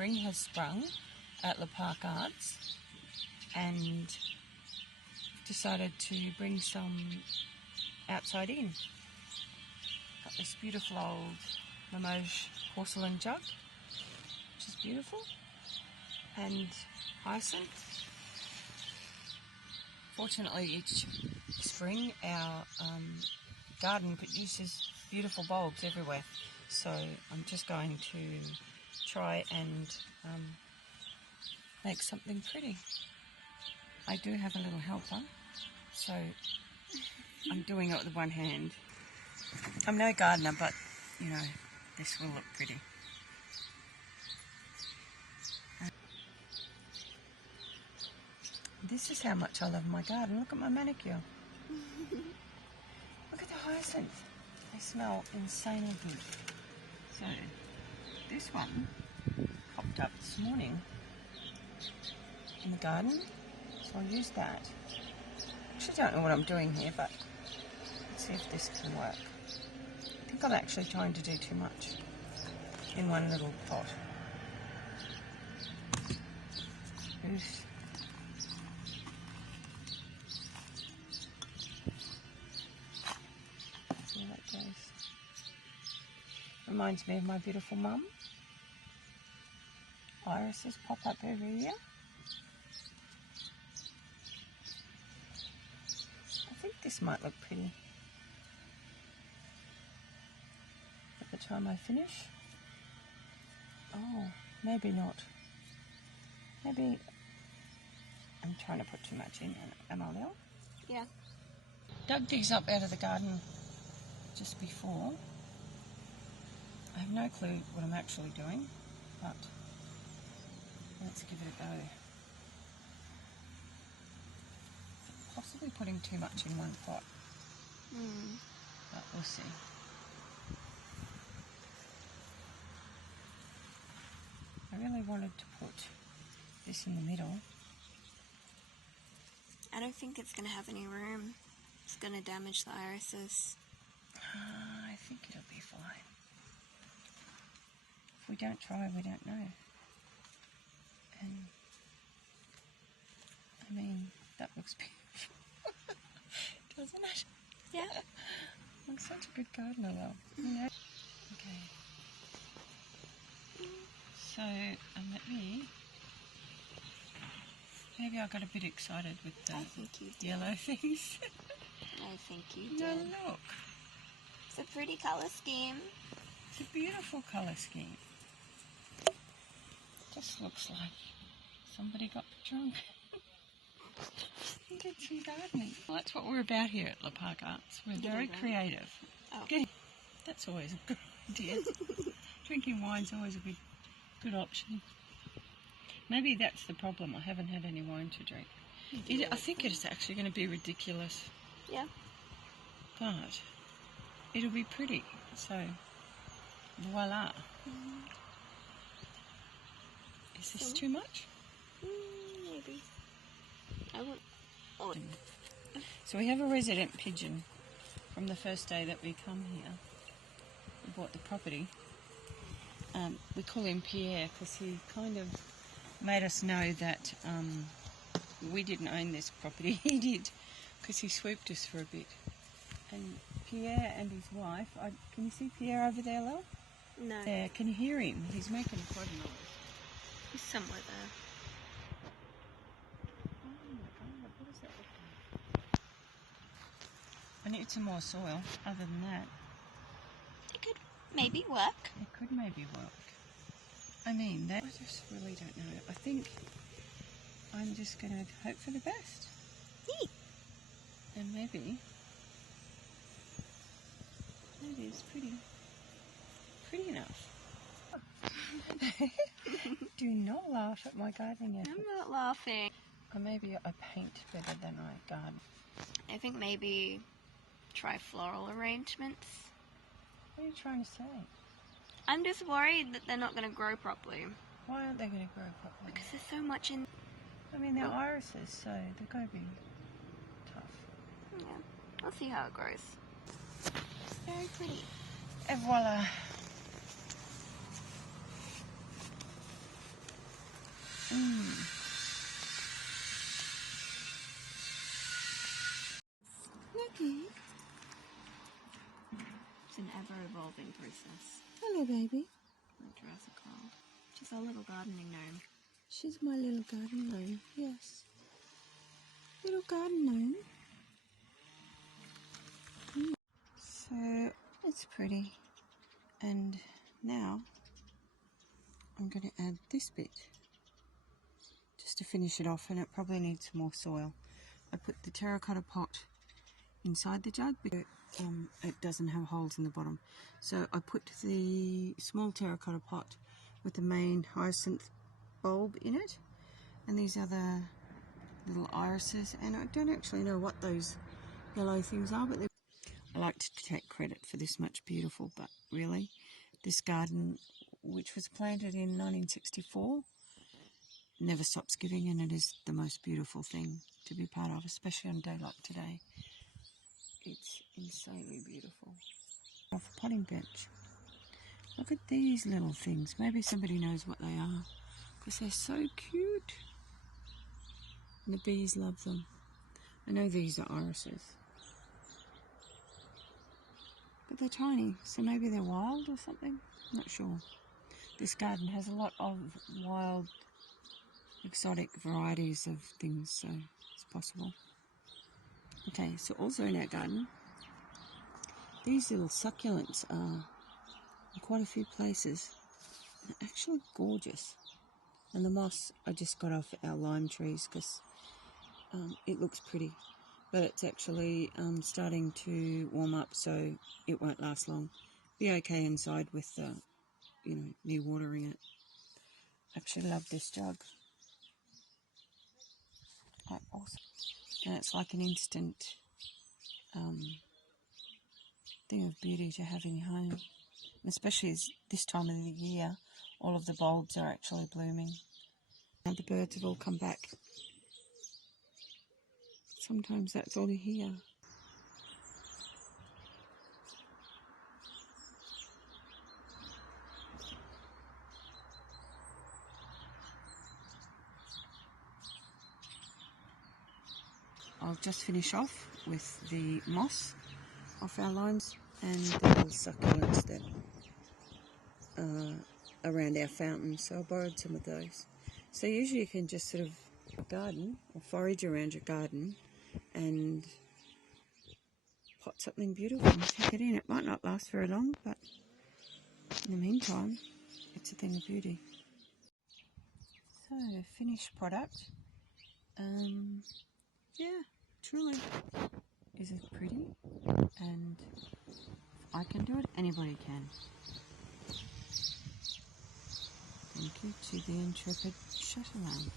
spring has sprung at the Parc Arts, and decided to bring some outside in. Got this beautiful old Limoges porcelain jug, which is beautiful, and Hyacinth. Fortunately, each spring our garden produces beautiful bulbs everywhere, so I'm just going to try and make something pretty. I do have a little helper, so I'm doing it with one hand. I'm no gardener, but you know, this will look pretty. This is how much I love my garden. Look at my manicure. Look at the hyacinth. They smell insanely good. So this one popped up this morning in the garden, so I'll use that. Actually don't know what I'm doing here, but let's see if this can work. I think I'm actually trying to do too much in one little pot. Oops. See how that goes. Reminds me of my beautiful mum. Irises pop up every year. I think this might look pretty at the time I finish. Oh, maybe not. Maybe I'm trying to put too much in, am I, Lil? Yeah. Dug these up out of the garden just before. I have no clue what I'm actually doing, but let's give it a go. Possibly putting too much in one pot, but we'll see. I really wanted to put this in the middle. I don't think it's going to have any room. It's going to damage the irises. I think it'll be fine. If we don't try, we don't know. And I mean, that looks beautiful, doesn't it? Yeah. I'm such a good gardener, though. You know? Okay. So maybe I got a bit excited with the yellow things. I think you did. No, look. It's a pretty colour scheme. It's a beautiful colour scheme. Just looks like somebody got drunk and did some gardening. Well, that's what we're about here at the Parc Arts. We're very creative. Oh. Okay. That's always a good idea. Drinking wine's always a good option. Maybe that's the problem. I haven't had any wine to drink. I think it's actually going to be ridiculous. Yeah. But it'll be pretty. So, voila. Is this too much? Maybe. I would. Oh. So we have a resident pigeon from the first day that we come here. We bought the property. We call him Pierre because he kind of made us know that we didn't own this property. He did, because he swooped us for a bit. And Pierre and his wife, can you see Pierre over there, Lil? No. There, can you hear him? He's making quite a noise. He's somewhere there. Oh my God, what does that look like? I need some more soil, other than that. It could maybe work. It could maybe work. I mean, I just really don't know. I think I'm just going to hope for the best. And maybe it's pretty enough. Do not laugh at my gardening efforts. I'm not laughing. Or maybe I paint better than I garden. I think maybe try floral arrangements. What are you trying to say? I'm just worried that they're not going to grow properly. Why aren't they going to grow properly? Because there's so much in... I mean, they're irises, so they're going to be tough. Yeah, I'll see how it grows. It's very pretty. Et voila. Nuggy. It's an ever-evolving process. Hello, baby. Like Jurassic World. She's our little gardening gnome. She's my little garden gnome, yes. Little garden gnome. So, it's pretty. And now, I'm going to add this bit. Just to finish it off, and it probably needs some more soil. I put the terracotta pot inside the jug because it doesn't have holes in the bottom. So I put the small terracotta pot with the main hyacinth bulb in it, and these other little irises, and I don't actually know what those yellow things are, but I like to take credit for this much beautiful, but really this garden, which was planted in 1964, never stops giving, and it is the most beautiful thing to be part of, especially on a day like today. It's insanely beautiful. Off a potting bench. Look at these little things. Maybe somebody knows what they are, because they're so cute. And the bees love them. I know these are irises, but they're tiny, so maybe they're wild or something. I'm not sure. This garden has a lot of wild, exotic varieties of things, so it's possible. Okay, so also in our garden, these little succulents are in quite a few places. They're actually gorgeous. And the moss I just got off our lime trees because it looks pretty. But it's actually starting to warm up, so it won't last long. Be okay inside with, me watering it. Actually love this jug. Awesome. And it's like an instant thing of beauty to have in your home. Especially as this time of the year, all of the bulbs are actually blooming. And the birds have all come back. Sometimes that's all you hear. I'll just finish off with the moss off our lines and the little succulents that are around our fountain, so I borrowed some of those. So usually you can just sort of garden or forage around your garden and pot something beautiful and take it in. It might not last very long, but in the meantime, it's a thing of beauty. So, finished product. Yeah, truly. Is it pretty? And if I can do it, anybody can. Thank you to the Intrepid Chatelaine.